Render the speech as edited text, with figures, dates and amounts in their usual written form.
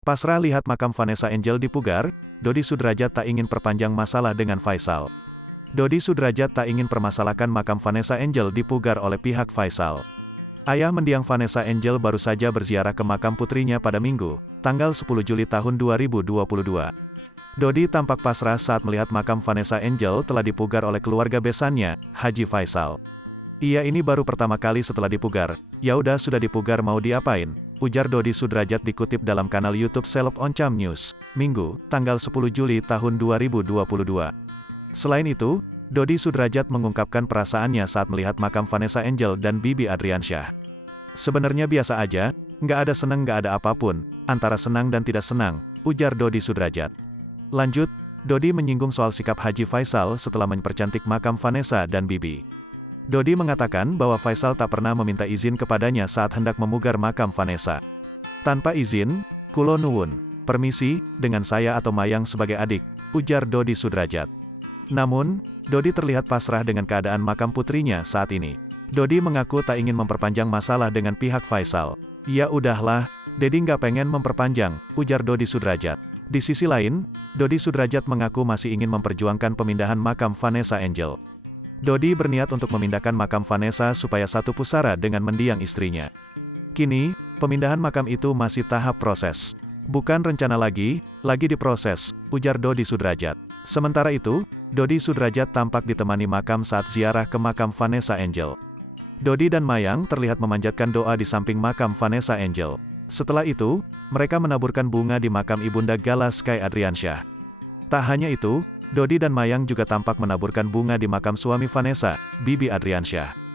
Pasrah lihat makam Vanessa Angel dipugar, Dodi Sudrajat tak ingin perpanjang masalah dengan Faisal. Dodi Sudrajat tak ingin permasalahkan makam Vanessa Angel dipugar oleh pihak Faisal. Ayah mendiang Vanessa Angel baru saja berziarah ke makam putrinya pada Minggu, tanggal 10 Juli tahun 2022. Dodi tampak pasrah saat melihat makam Vanessa Angel telah dipugar oleh keluarga besannya, Haji Faisal. Iya, ini baru pertama kali setelah dipugar. Ya udah, sudah dipugar mau diapain? Ujar Dodi Sudrajat dikutip dalam kanal YouTube Seleb Oncam News, Minggu, tanggal 10 Juli tahun 2022. Selain itu, Dodi Sudrajat mengungkapkan perasaannya saat melihat makam Vanessa Angel dan Bibi Adriansyah. Sebenarnya biasa aja, nggak ada senang nggak ada apapun, antara senang dan tidak senang, ujar Dodi Sudrajat. Lanjut, Dodi menyinggung soal sikap Haji Faisal setelah mempercantik makam Vanessa dan Bibi. Dodi mengatakan bahwa Faisal tak pernah meminta izin kepadanya saat hendak memugar makam Vanessa. Tanpa izin, kulo nuwun, permisi, dengan saya atau Mayang sebagai adik, ujar Dodi Sudrajat. Namun, Dodi terlihat pasrah dengan keadaan makam putrinya saat ini. Dodi mengaku tak ingin memperpanjang masalah dengan pihak Faisal. Ya udahlah, Dedi nggak pengen memperpanjang, ujar Dodi Sudrajat. Di sisi lain, Dodi Sudrajat mengaku masih ingin memperjuangkan pemindahan makam Vanessa Angel. Dodi berniat untuk memindahkan makam Vanessa supaya satu pusara dengan mendiang istrinya. Kini, pemindahan makam itu masih tahap proses. Bukan rencana lagi diproses, ujar Dodi Sudrajat. Sementara itu, Dodi Sudrajat tampak ditemani makam saat ziarah ke makam Vanessa Angel. Dodi dan Mayang terlihat memanjatkan doa di samping makam Vanessa Angel. Setelah itu, mereka menaburkan bunga di makam Ibunda Gala Sky Adriansyah. Tak hanya itu, Dodi dan Mayang juga tampak menaburkan bunga di makam suami Vanessa, Bibi Adriansyah.